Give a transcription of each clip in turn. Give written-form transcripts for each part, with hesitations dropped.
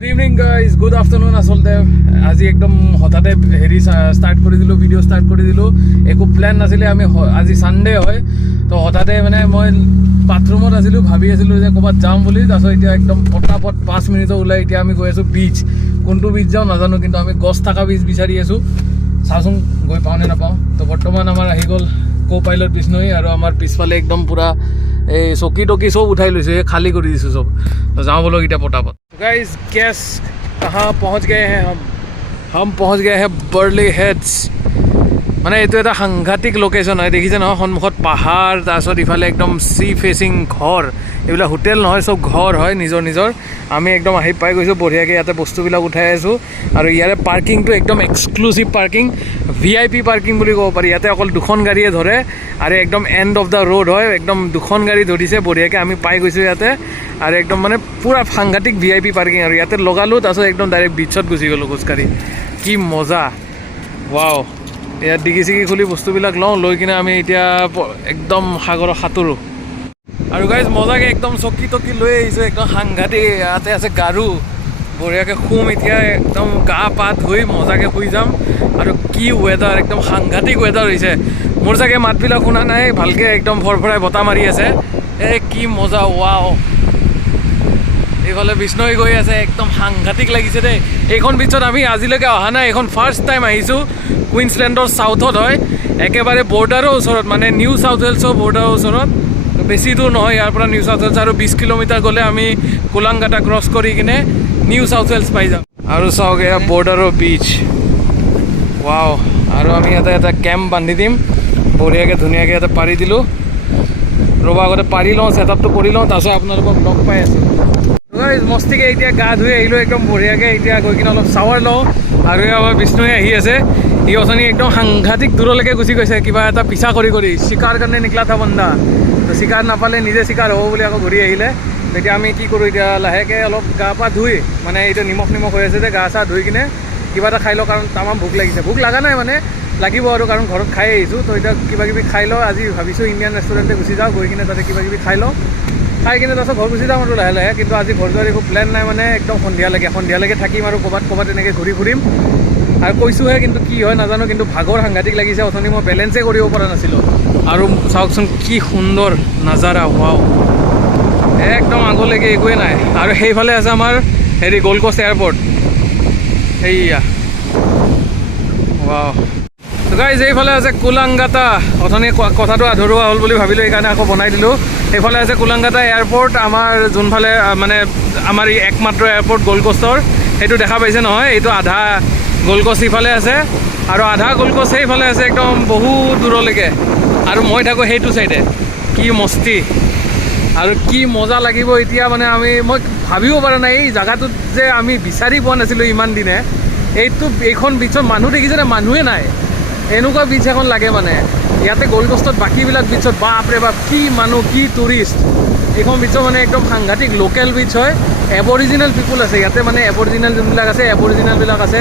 Good evening guys, good afternoon আসলতে আজি একদম হঠাতে হেৰি ষ্টাৰ্ট কৰি দিলোঁ ভিডিঅ' ষ্টাৰ্ট কৰি দিলোঁ একো প্লেন নাছিলে আমি আজি ছানডে হয় তো হঠাতে মানে মই বাথৰুমত আছিলোঁ ভাবি আছিলোঁ যে ক'ৰবাত যাম বুলি তাৰপিছত এতিয়া একদম পটাপট 5 মিনিটত ওলাই এতিয়া আমি গৈ আছোঁ বিচ কোনটো বিচ যাওঁ নাজানো কিন্তু আমি গছ থকা বিচ বিচাৰি আছোঁ চাওঁচোন গৈ পাওঁ নে নাপাওঁ তো বৰ্তমান আমাৰ আহি গ'ল কো পাইলট বিষ্ণুই আৰু আমাৰ পিছফালে একদম পুৰা এই চকী টকী চব উঠাই লৈছে খালী কৰি দিছোঁ চব তো যাওঁ বলক এতিয়া পটাপট गाइस गैस कहाँ पहुँच गए हैं हम पहुँच गए हैं बर्ली हेड्स মানে এইটো এটা সাংঘাতিক লোকেশ্যন হয় দেখিছে নহয় সন্মুখত পাহাৰ তাৰপিছত ইফালে একদম চি ফেচিং ঘৰ এইবিলাক হোটেল নহয় চব ঘৰ হয় নিজৰ নিজৰ আমি একদম আহি পাই গৈছোঁ বঢ়িয়াকৈ ইয়াতে বস্তুবিলাক উঠাই আছোঁ আৰু ইয়াৰে পাৰ্কিংটো একদম এক্সক্লুচিভ পাৰ্কিং VIP পাৰ্কিং বুলি ক'ব পাৰি ইয়াতে অকল দুখন গাড়ীয়ে ধৰে আৰু একদম এণ্ড অফ দ্য ৰোড হয় একদম দুখন গাড়ী ধৰিছে বঢ়িয়াকৈ আমি পাই গৈছোঁ ইয়াতে আৰু একদম মানে পূৰা সাংঘাতিক VIP পাৰ্কিং আৰু ইয়াতে লগালোঁ তাৰপিছত একদম ডাইৰেক্ট বিচত গুচি গ'লোঁ খোজকাঢ়ি কি মজা ৱাও ইয়াত ডিগি চিগি খুলি বস্তুবিলাক লওঁ লৈ কিনে আমি এতিয়া একদম সাগৰত সাঁতোৰোঁ আৰু গাইজ মজাকৈ একদম চকী টকী লৈ আহিছোঁ একদম সাংঘাতিক ইয়াতে আছে গাৰু বঢ়িয়াকৈ শুম এতিয়া একদম গা পা ধুই মজাকৈ শুই যাম আৰু কি ৱেডাৰ একদম সাংঘাতিক ৱেডাৰ হৈছে মোৰ চাগে মাতবিলাক শুনা নাই ভালকৈ একদম ফৰফৰাই বতাহ মাৰি আছে এই কি মজা ৱাও এইফালে বিষ্ণুই গৈ আছে একদম সাংঘাতিক লাগিছে দেই এইখন বিচত আমি আজিলৈকে অহা নাই এইখন ফাৰ্ষ্ট টাইম আহিছোঁ কুইন্সলেণ্ডৰ চাউথত হয় একেবাৰে বৰ্ডাৰৰ ওচৰত মানে নিউ চাউথ ৱেলছৰ বৰ্ডাৰৰ ওচৰত বেছি দূৰ নহয় ইয়াৰ পৰা নিউ চাউথ ৱেলছ আৰু 20 কিলোমিটাৰ গ'লে আমি কোলাংগাটা ক্ৰছ কৰি কিনে নিউ চাউথ ৱেলছ পাই যাম আৰু চাওক এয়া বৰ্ডাৰৰ বিচ ৱাও আৰু আমি ইয়াতে এটা কেম্প বান্ধি দিম বঢ়িয়াকৈ ধুনীয়াকৈ ইয়াতে পাৰি দিলোঁ ৰ'বা আগতে পাৰি লওঁ ছেটআপটো কৰি লওঁ তাৰপিছত আপোনালোকক লগ পাই আছোঁ মস্তিকৈ এতিয়া গা ধুই আহিলোঁ একদম বঢ়িয়াকৈ এতিয়া গৈ কিনে অলপ চাৱাৰ লওঁ আৰু আমাৰ বিষ্ণুৱে আহি আছে ই অথনি একদম সাংঘাতিক দূৰলৈকে গুচি গৈছে কিবা এটা পিছা কৰি চিকাৰ কাৰণে নিকলা থা বন্ধা তো চিকাৰ নাপালে নিজে চিকাৰ হ'ব বুলি আকৌ ঘূৰি আহিলে তেতিয়া আমি কি কৰোঁ এতিয়া লাহেকৈ অলপ গা পা ধুই মানে এতিয়া নিমখ হৈ আছে যে গা চা ধুই কিনে কিবা এটা খাই লওঁ কাৰণ তামাম ভোক লাগিছে ভোক লগা নাই মানে লাগিব আৰু কাৰণ ঘৰত খাই আহিছোঁ তো এতিয়া কিবা কিবি খাই লওঁ আজি ভাবিছোঁ ইণ্ডিয়ান ৰেষ্টুৰেণ্টে গুচি যাওঁ গৈ কিনে তাতে কিবা কিবি খাই লওঁ খাই কিনে তাৰপিছত ঘৰ গুচি যাম আৰু লাহে লাহে কিন্তু আজি ঘৰ যোৱাৰ একো প্লেন নাই মানে একদম সন্ধিয়ালৈকে থাকিম আৰু ক'ৰবাত এনেকৈ ঘূৰি ফুৰিম আৰু কৈছোঁহে কিন্তু কি হয় নাজানো কিন্তু ভাগৰ সাংঘাতিক লাগিছে অথনি মই বেলেঞ্চে কৰিব পৰা নাছিলোঁ আৰু চাওকচোন কি সুন্দৰ নাজাৰা ৱাও একদম আগলৈকে একোৱেই নাই আৰু সেইফালে আছে আমাৰ হেৰি গ'ল্ড কষ্ট এয়াৰপৰ্ট সেইয়া ৱাও গাইজ এইফালে আছে কোলাংগাটা অথনি কথাটো আধৰুৱা হ'ল বুলি ভাবিলোঁ সেইকাৰণে আকৌ বনাই দিলোঁ সেইফালে আছে কোলাংগাটা এয়াৰপৰ্ট আমাৰ যোনফালে মানে আমাৰ এই একমাত্ৰ এয়াৰপৰ্ট গ'ল্ড কষ্টৰ সেইটো দেখা পাইছে নহয় এইটো আধা গ'ল্ড কষ্ট ইফালে আছে আৰু আধা গ'ল্ড কষ্ট সেইফালে আছে একদম বহুত দূৰলৈকে আৰু মই থাকোঁ সেইটো চাইডে কি মস্তি আৰু কি মজা লাগিব এতিয়া মানে মই ভাবিব পৰা নাই এই জেগাটোত যে আমি বিচাৰি পোৱা নাছিলোঁ ইমান দিনে এইখন বিচত মানুহ দেখিছেনে মানুহে নাই এনেকুৱা বিচ এখন লাগে মানে ইয়াতে গ'ল্ড কষ্টত বাকীবিলাক বিচত বাপৰে বাপ কি মানুহ কি টুৰিষ্ট এইখন বিচত মানে একদম সাংঘাতিক লোকেল বিচ হয় এবৰিজিনেল পিপুল আছে ইয়াতে মানে এবৰিজিনেল যোনবিলাক আছে এবৰিজিনেলবিলাক আছে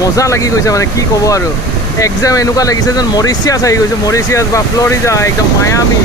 মজা লাগি গৈছে মানে কি ক'ব আৰু একজাম এনেকুৱা লাগিছে যেন মৰিচিয়াছ আহি গৈছে মৰিচিয়াছ বা ফ্লৰিডা একদম মায়ামি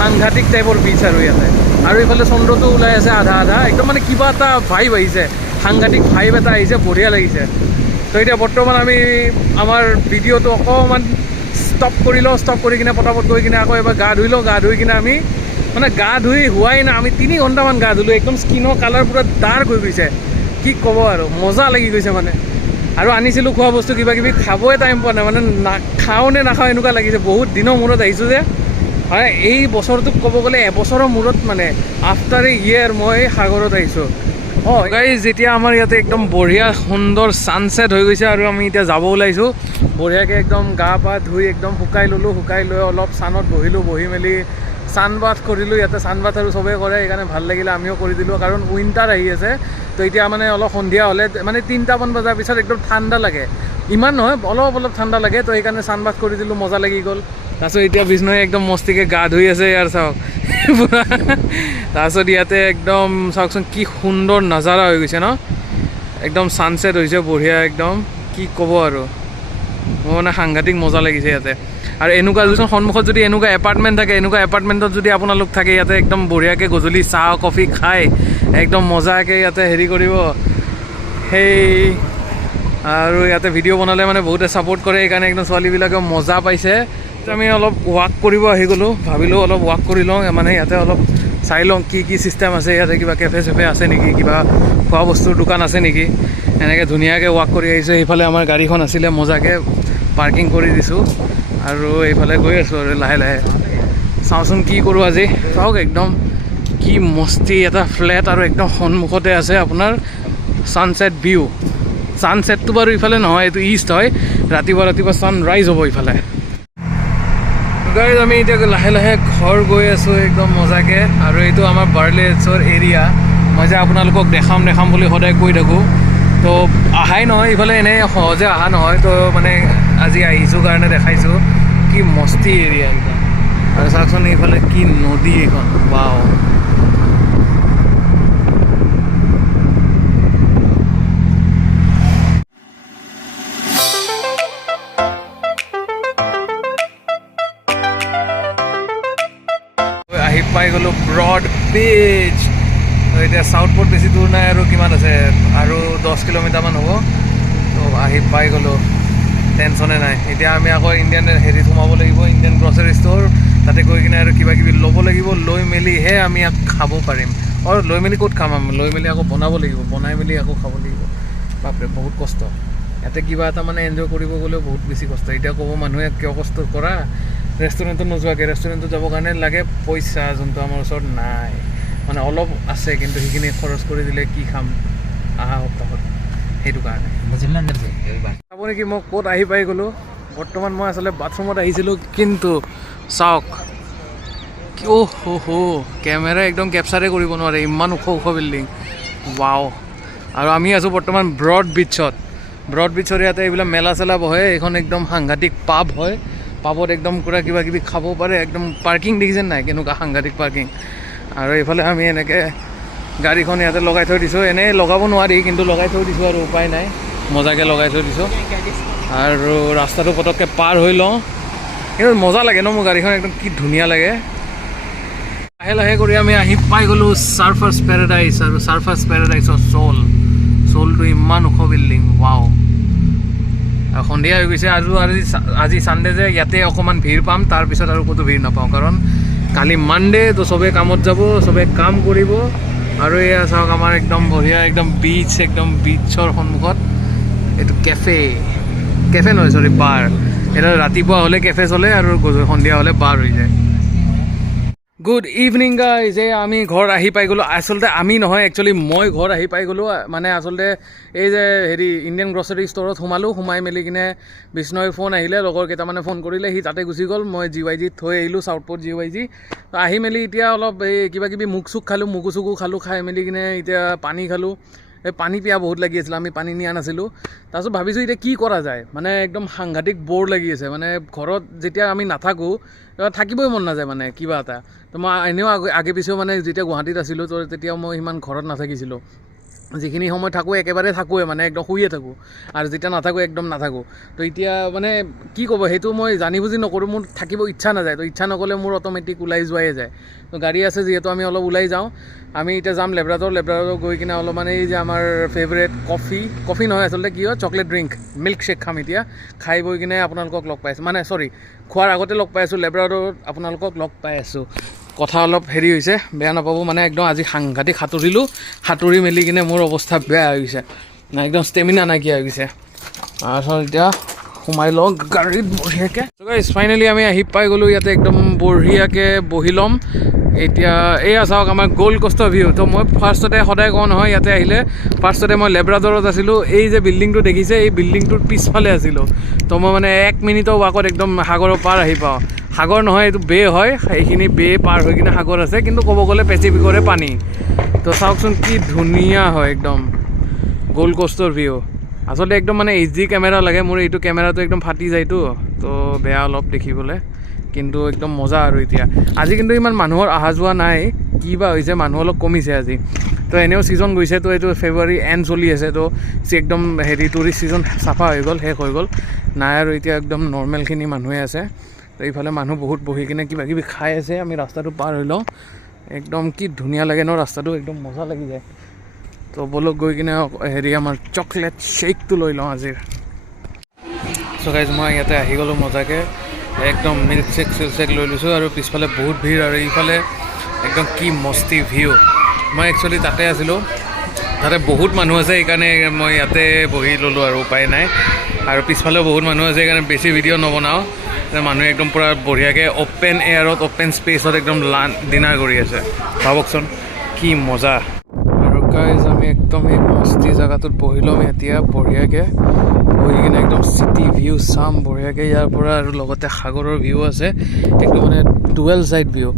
সাংঘাতিক টাইপৰ বিচ আৰু ইয়াতে আৰু এইফালে চন্দ্ৰটো ওলাই আছে আধা একদম মানে কিবা এটা ভাইব আহিছে সাংঘাতিক ভাইব এটা আহিছে বঢ়িয়া লাগিছে তো এতিয়া বৰ্তমান আমি আমাৰ ভিডিঅ'টো অকণমান ষ্টপ কৰি লওঁ ষ্টপ কৰি কিনে পটাপট গৈ কিনে আকৌ এবাৰ গা ধুই লওঁ গা ধুই কিনে আমি মানে গা ধুই হোৱাই নাই আমি 3 ঘণ্টামান গা ধুলোঁ একদম স্কিনৰ কালাৰ পূৰা ডাৰ্ক হৈ গৈছে কি ক'ব আৰু মজা লাগি গৈছে মানে আৰু আনিছিলোঁ খোৱা বস্তু কিবা কিবি খাবই টাইম পোৱা নাই মানে খাওঁ নে নাখাওঁ এনেকুৱা লাগিছে বহুত দিনৰ মূৰত আহিছোঁ যে হয় এই বছৰটোক ক'ব গ'লে এবছৰৰ মূৰত মানে আফটাৰ এ ইয়েৰ মই সাগৰত আহিছোঁ গাইজ যেতিয়া আমাৰ ইয়াতে একদম বঢ়িয়া সুন্দৰ ছানছেট হৈ গৈছে আৰু আমি এতিয়া যাব ওলাইছোঁ বঢ়িয়াকৈ একদম গা পা ধুই একদম শুকাই ল'লোঁ শুকাই লৈ অলপ ছানত বহি মেলি ছানবাথ কৰিলোঁ ইয়াতে ছানবাথ আৰু চবেই কৰে সেইকাৰণে ভাল লাগিলে আমিও কৰি দিলোঁ কাৰণ উইণ্টাৰ আহি আছে তো এতিয়া মানে অলপ সন্ধিয়া হ'লে মানে 3টামান বজাৰ পিছত একদম ঠাণ্ডা লাগে ইমান নহয় অলপ ঠাণ্ডা লাগে তো সেইকাৰণে ছানবাথ কৰি দিলোঁ মজা লাগি গ'ল তাৰপিছত এতিয়া বিষ্ণুৱে একদম মস্তিকৈ গা ধুই আছে ইয়াৰ চাওক তাৰপিছত ইয়াতে একদম চাওকচোন কি সুন্দৰ নাজাৰা হৈ গৈছে ন একদম ছানছেট হৈছে বঢ়িয়া একদম কি ক'ব আৰু মোৰ মানে সাংঘাতিক মজা লাগিছে ইয়াতে আৰু এনেকুৱা যদি সন্মুখত যদি এনেকুৱা এপাৰ্টমেণ্ট থাকে এনেকুৱা এপাৰ্টমেণ্টত যদি আপোনালোক থাকে ইয়াতে একদম বঢ়িয়াকৈ গধূলি চাহ কফি খাই একদম মজাকৈ ইয়াতে হেৰি কৰিব সেই আৰু ইয়াতে ভিডিঅ' বনালে মানে বহুতে ছাপোৰ্ট কৰে, সেইকাৰণে একদম ছোৱালীবিলাকে মজা পাইছে। আমি অলপ ৱাক কৰিব আহি গ'লোঁ, ভাবিলোঁ অলপ ৱাক কৰি লওঁ, মানে ইয়াতে অলপ চাই লওঁ কি কি ছিষ্টেম আছে, ইয়াতে কিবা কেফে চেফে আছে নেকি, কিবা খোৱা বস্তুৰ দোকান আছে নেকি। এনেকৈ ধুনীয়াকৈ ৱাক কৰি আহিছোঁ। সেইফালে আমাৰ গাড়ীখন আছিলে, মজাকৈ পাৰ্কিং কৰি দিছোঁ আৰু এইফালে গৈ আছোঁ আৰু লাহে লাহে। চাওঁচোন কি কৰোঁ আজি। চাওক একদম কি মস্তি এটা ফ্লেট আৰু একদম সন্মুখতে আছে আপোনাৰ ছানছেট ভিউ। ছানছেটটো বাৰু ইফালে নহয়, এইটো ইষ্ট হয়। ৰাতিপুৱা ছানৰাইজ হ'ব ইফালে। গাইজ আমি এতিয়া লাহে লাহে ঘৰ গৈ আছোঁ একদম মজাকৈ। আৰু এইটো আমাৰ বাৰ্লে হিলছৰ এৰিয়া। মই যে আপোনালোকক দেখাম বুলি সদায় কৈ থাকোঁ, তো অহাই নহয় ইফালে, এনেই সহজে অহা নহয়। তো মানে আজি আহিছোঁ কাৰণে দেখাইছোঁ কি মস্তি এৰিয়া একদম। আৰু চাওকচোন এইফালে কি নদী এইখন, ৱাও। আহি পাই গ'লোঁ ব্ৰড বিচ। এতিয়া চাউথপৰ্ট বেছি দূৰ নাই আৰু কিমান আছে, আৰু 10 কিলোমিটাৰমান হ'ব। তো আহি পাই গ'লোঁ, টেনশ্যনে নাই। এতিয়া আমি আকৌ ইণ্ডিয়ান হেৰিত সোমাব লাগিব, ইণ্ডিয়ান গ্ৰচাৰী ষ্ট'ৰ। তাতে গৈ কিনে আৰু কিবা কিবি ল'ব লাগিব, লৈ মেলিহে আমি খাব পাৰিম। আৰু লৈ মেলি ক'ত খাম, আমি লৈ মেলি আকৌ বনাব লাগিব, বনাই মেলি আকৌ খাব লাগিব। বাপৰে বহুত কষ্ট। ইয়াতে কিবা এটা মানে এনজয় কৰিব গ'লেও বহুত বেছি কষ্ট। এতিয়া ক'ব মানুহে কিয় কষ্ট কৰা, ৰেষ্টুৰেণ্টত নোযোৱাকৈ। ৰেষ্টুৰেণ্টত যাবৰ কাৰণে লাগে পইচা, যোনটো আমাৰ ওচৰত নাই। মানে অলপ আছে, কিন্তু সেইখিনি খৰচ কৰি দিলে কি খাম অহা সপ্তাহত, সেইটো কাৰণে। চাব নেকি মই ক'ত আহি পাই গ'লোঁ। বৰ্তমান মই আচলতে বাথৰুমত আহিছিলোঁ, কিন্তু চাওক কেমেৰা একদম কেপচাৰে কৰিব নোৱাৰে, ইমান ওখ বিল্ডিং, ৱাও। আৰু আমি আছোঁ বৰ্তমান ব্ৰড বিচত। ব্ৰড বিচৰ ইয়াতে এইবিলাক মেলা চেলা বহে। এইখন একদম সাংঘাতিক পাব হয়। পাবত একদম পূৰা কিবা কিবি খাব পাৰে। একদম পাৰ্কিং দেখিছে নাই, কেনেকুৱা সাংঘাতিক পাৰ্কিং। আৰু এইফালে আমি এনেকৈ গাড়ীখন ইয়াতে লগাই থৈ দিছোঁ। এনেই লগাব নোৱাৰি, কিন্তু লগাই থৈ দিছোঁ আৰু উপায় নাই, মজাকৈ লগাই থৈ দিছোঁ। আৰু ৰাস্তাটো পটককৈ পাৰ হৈ লওঁ, কিন্তু মজা লাগে ন, মোৰ গাড়ীখন একদম কি ধুনীয়া লাগে। লাহে লাহে কৰি আমি আহি পাই গ'লোঁ ছাৰ্ফাৰ্ছ পেৰাডাইজ। আৰু ছাৰ্ফাৰ্ছ পেৰাডাইজৰ চ'লটো ইমান ওখ বিল্ডিং, ৱাও। আৰু সন্ধিয়া হৈ গৈছে। আজি ছানডে যে, ইয়াতে অকণমান ভিৰ পাম, তাৰপিছত আৰু ক'তো ভিৰ নাপাওঁ, কাৰণ কালি মানডে, তো চবেই কামত যাব, চবেই কাম কৰিব। আৰু এয়া চাওক আমাৰ একদম বঢ়িয়া একদম বিচ, একদম বিচৰ সন্মুখত এইটো কেফে নহয়, চৰি বাৰ। এটা ৰাতিপুৱা হ'লে কেফে চলে আৰু সন্ধিয়া হ'লে বাৰ হৈ যায়। Good evening guys. আমি ঘৰ আহি পাই গ'লোঁ। আচলতে আমি নহয়, একচুৱেলি মই ঘৰ আহি পাই গ'লোঁ। মানে আচলতে এই যে হেৰি ইণ্ডিয়ান গ্ৰচাৰী ষ্ট'ৰত সোমাই মেলি কিনে বিষ্ণুৰ ফোন আহিলে, লগৰ কেইটামানে ফোন কৰিলে, সি তাতে গুচি গ'ল। মই GYGত থৈ আহিলোঁ, চাউথপৰ্ট GYG। তো আহি মেলি এতিয়া অলপ এই কিবা কিবি মুগ খালোঁ, মগু চগু খালোঁ, খাই মেলি কিনে এতিয়া পানী খালোঁ। এই পানী পিয়া বহুত লাগি আছিলে, আমি পানী নিয়া নাছিলোঁ। তাৰপিছত ভাবিছোঁ এতিয়া কি কৰা যায়, মানে একদম সাংঘাতিক ব'ৰ লাগি আছে। মানে ঘৰত যেতিয়া আমি নাথাকোঁ, থাকিবই মন নাযায় মানে কিবা এটা। তো মই এনেও আগে পিছেও মানে যেতিয়া গুৱাহাটীত আছিলোঁ, তো তেতিয়া মই সিমান ঘৰত নাথাকিছিলোঁ। যিখিনি সময় থাকোঁ একেবাৰে থাকোঁৱে, মানে একদম শুয়ে থাকোঁ। আৰু যেতিয়া নাথাকোঁ একদম নাথাকোঁ। তো এতিয়া মানে কি ক'ব, সেইটো মই জানি বুজি নকৰোঁ, মোৰ থাকিব ইচ্ছা নাযায়। তো ইচ্ছা নক'লে মোৰ অট'মেটিক ওলাই যোৱাই যায়। তো গাড়ী আছে যিহেতু আমি অলপ ওলাই যাওঁ। আমি এতিয়া যাম লেব্ৰাডৰ গৈ কিনে অলপমান এই যে আমাৰ ফেভৰেট কফি নহয় আচলতে কি হয়, চকলেট ড্ৰিংক, মিল্ক শ্বেক খাম এতিয়া। খাই বৈ কিনে আপোনালোকক লগ পাই আছোঁ, মানে চৰি, খোৱাৰ আগতে লগ পাই আছোঁ, লেব্ৰাডৰত আপোনালোকক লগ পাই আছোঁ। কথা অলপ হেৰি হৈছে, বেয়া নাপাব। মানে একদম আজি সাংঘাতিক সাঁতুৰি মেলি কিনে মোৰ অৱস্থা বেয়া হৈ গৈছে, একদম ষ্টেমিনা নাইকিয়া হৈ গৈছে। তাৰপিছত এতিয়া সোমাই লওঁ গাড়ীত বঢ়িয়াকৈ। ফাইনেলি আমি আহি পাই গ'লোঁ ইয়াতে, একদম বঢ়িয়াকৈ বহি ল'ম এতিয়া। এয়া চাওক আমাৰ গ'ল্ড কষ্টৰ ভিউ। তো মই ফাৰ্ষ্টতে সদায় কওঁ নহয়, ইয়াতে আহিলে ফাৰ্ষ্টতে মই লেব্ৰাডৰত আছিলোঁ। এই যে বিল্ডিংটো দেখিছে, এই বিল্ডিংটোৰ পিছফালে আছিলোঁ। তো মই মানে 1 মিনিটৰ ৱাকত একদম সাগৰৰ পাৰ আহি পাওঁ। সাগৰ নহয়, এইটো বে হয়। এইখিনি বে পাৰ হৈ কিনে সাগৰ আছে, কিন্তু ক'ব গ'লে পেচিফিকৰে পানী। তো চাওকচোন কি ধুনীয়া হয় একদম গ'ল্ড কষ্টৰ ভিউ। আচলতে একদম মানে HD কেমেৰা লাগে, মোৰ এইটো কেমেৰাটো একদম ফাটি যায়তো, তো বেয়া অলপ দেখিবলৈ, কিন্তু একদম মজা। আৰু এতিয়া আজি কিন্তু ইমান মানুহৰ অহা যোৱা নাই, কি বা হৈছে, মানুহ অলপ কমিছে আজি। তো এনেও ছিজন গৈছে, তো এইটো ফেব্ৰুৱাৰী এণ্ড চলি আছে, তো একদম হেৰি টুৰিষ্ট ছিজন চাফা হৈ গ'ল, শেষ হৈ গ'ল, নাই আৰু এতিয়া একদম নৰ্মেলখিনি মানুহে আছে। তো এইফালে মানুহ বহুত বহি কিনে কিবা কিবি খাই আছে। আমি ৰাস্তাটো পাৰ হৈ লওঁ, একদম কি ধুনীয়া লাগে ন ৰাস্তাটো, একদম মজা লাগি যায়। তো বলক গৈ কিনে হেৰি আমাৰ চকলেট শ্বেকটো লৈ লওঁ আজিৰ চ' গাইজ মই ইয়াতে আহি গ'লোঁ মজাকৈ একদম মিল্ক চেক লৈ লৈছোঁ আৰু পিছফালে বহুত ভিৰ আৰু ইফালে একদম কি মস্তি ভিউ মই একচুৱেলি তাতে আছিলোঁ তাতে বহুত মানুহ আছে সেইকাৰণে মই ইয়াতে বহি ল'লোঁ আৰু উপায় নাই আৰু পিছফালেও বহুত মানুহ আছে সেইকাৰণে বেছি ভিডিঅ' নবনাওঁ মানুহে একদম পূৰা বঢ়িয়াকৈ অ'পেন এয়াৰত অ'পেন স্পেচত একদম ডিনাৰ কৰি আছে ভাবকচোন কি মজা আৰু গাইজ আমি একদম এই মস্তি জেগাটোত বহি ল'ম এতিয়া বঢ়িয়াকৈ বহি কিনে একদম চিটি ভিউ চাম বঢ়িয়াকৈ ইয়াৰ পৰা আৰু লগতে সাগৰৰ ভিউ আছে একদম মানে ডুৱেল ছাইড ভিউ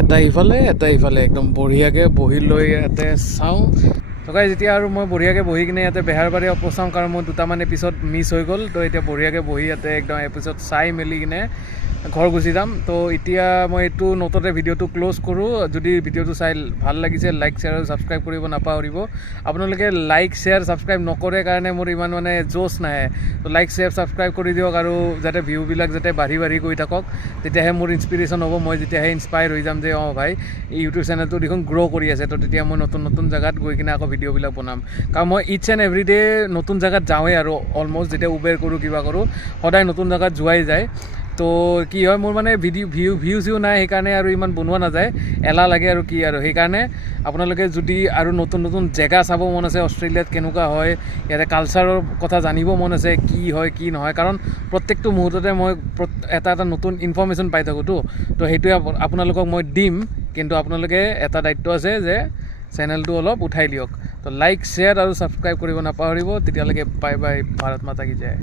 এটা ইফালে একদম বঢ়িয়াকৈ বহি লৈ ইয়াতে চাওঁ গাইজ যেতিয়া আৰু মই বঢ়িয়াকৈ বহি কিনে ইয়াতে বেহাৰবাৰী অপচাওঁ কাৰণ মোৰ দুটামান এপিছড মিছ হৈ গ'ল তো এতিয়া বঢ়িয়াকৈ বহি ইয়াতে একদম এপিছড চাই মেলি কিনে ঘৰ গুচি যাম তো এতিয়া মই এইটো নততে ভিডিঅ'টো ক্ল'জ কৰোঁ যদি ভিডিঅ'টো চাই ভাল লাগিছে লাইক শ্বেয়াৰ আৰু ছাবস্ক্ৰাইব কৰিব নাপাহৰিব আপোনালোকে লাইক শ্বেয়াৰ ছাবস্ক্ৰাইব নকৰে কাৰণে মোৰ ইমান মানে জোচ নাহে তো লাইক শ্বেয়াৰ ছাবস্ক্ৰাইব কৰি দিয়ক আৰু যাতে ভিউবিলাক যাতে বাঢ়ি গৈ থাকক তেতিয়াহে মোৰ ইনস্পিৰেশ্যন হ'ব মই যেতিয়াহে ইনস্পায়াৰ হৈ যাম যে অঁ ভাই এই ইউটিউব চেনেলটো দেখোন গ্ৰ' কৰি আছে তো তেতিয়া মই নতুন জেগাত গৈ কিনে আকৌ ভিডিঅ'বিলাক বনাম কাৰণ মই ইটছ এণ্ড এভৰি ডে নতুন জেগাত যাওঁৱেই আৰু অলম'ষ্ট যেতিয়া উবেৰ কৰোঁ কিবা কৰোঁ সদায় নতুন জেগাত যোৱাই যায় তো কি হয় মোৰ মানে ভিউ চিউ নাই সেইকাৰণে আৰু ইমান বনোৱা নাযায় এলাহ লাগে আৰু কি আৰু সেইকাৰণে আপোনালোকে যদি আৰু নতুন জেগা চাব মন আছে অষ্ট্ৰেলিয়াত কেনেকুৱা হয় ইয়াতে কালচাৰৰ কথা জানিব মন আছে কি হয় কি নহয় কাৰণ প্ৰত্যেকটো মুহূৰ্ততে মই এটা নতুন ইনফৰ্মেশ্যন পাই থাকোঁতো তো সেইটোৱে আপোনালোকক মই দিম কিন্তু আপোনালোকে এটা দায়িত্ব আছে যে চেনেলটো অলপ উঠাই দিয়ক তো লাইক শ্বেয়াৰ আৰু ছাবস্ক্ৰাইব কৰিব নাপাহৰিব তেতিয়ালৈকে বাই বাই ভাৰত মাতা কি জয়